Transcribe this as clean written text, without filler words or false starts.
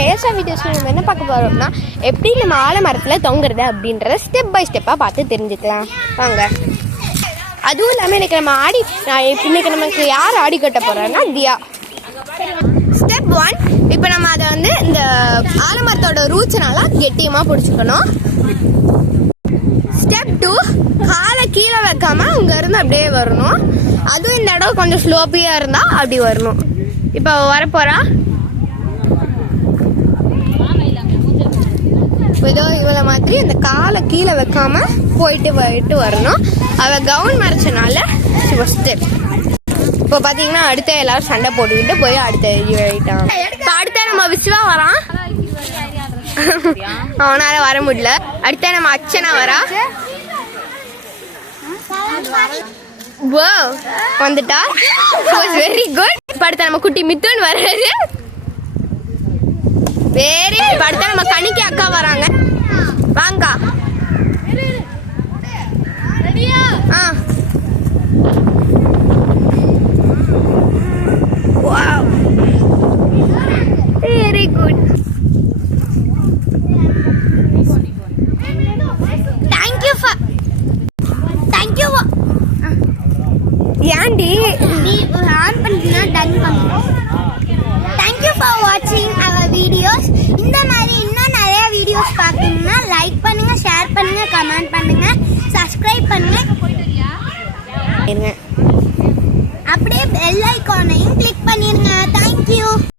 நம்ம ஏசா வீடியோஸில் நம்ம என்ன பார்க்க போகிறோம்னா எப்படி நம்ம ஆலமரத்தில் தொங்குறது அப்படின்றத ஸ்டெப் பை ஸ்டெப்பாக பார்த்து தெரிஞ்சுக்கலாம் வாங்க. அதுவும் இல்லாமல் இன்னைக்கு நமக்கு யார் ஆடி கட்ட போகிறோன்னா தியா. ஸ்டெப் 1, இப்போ நம்ம அதை வந்து இந்த ஆலமரத்தோட ரூட்ஸ்னால கெட்டியமாக பிடிச்சிக்கணும். ஸ்டெப் 2, காலை கீழே வைக்காம அங்கேருந்து அப்படியே வரணும். அதுவும் இந்த இடம் கொஞ்சம் ஸ்லோப்பியாக இருந்தால் அப்படி வரணும். இப்போ வரப்போறா ஏதோ இவ்வளோ மாதிரி இந்த காலை கீழே வைக்காம போயிட்டு வரணும். அவள் கவுன் மறைச்சனால ஸ்டெப். இப்போ பார்த்தீங்கன்னா அடுத்த எல்லாரும் சண்டை போட்டுக்கிட்டு போய் அடுத்த ஆயிட்டான். இப்போ அடுத்த நம்ம விஸ்வா வரான், அவனால வர முடியல. அடுத்த நம்ம அச்சனா வரா, வந்துட்டா, வெரி குட். இப்போ அடுத்த நம்ம குட்டி மித்துன் வர்றது, வெரி. இப்போ அடுத்த நம்ம கணிக்கி அக்கா வராங்க, வாங்க. Very good. ஏண்டி நீ ஆன் பண்ணினா டன் பண்ணு. Thank you for watching our videos. இந்த மாதிரி இன்னும் நிறைய வீடியோஸ் பார்க்கணும்னா லைக் பண்ணுங்க, ஷேர் பண்ணுங்க, கமெண்ட் பண்ணுங்க, சப்ஸ்கிரைப் பண்ணுங்க. அப்படியே பெல் ஐகானையும் கிளிக் பண்ணிருங்க. Thank you.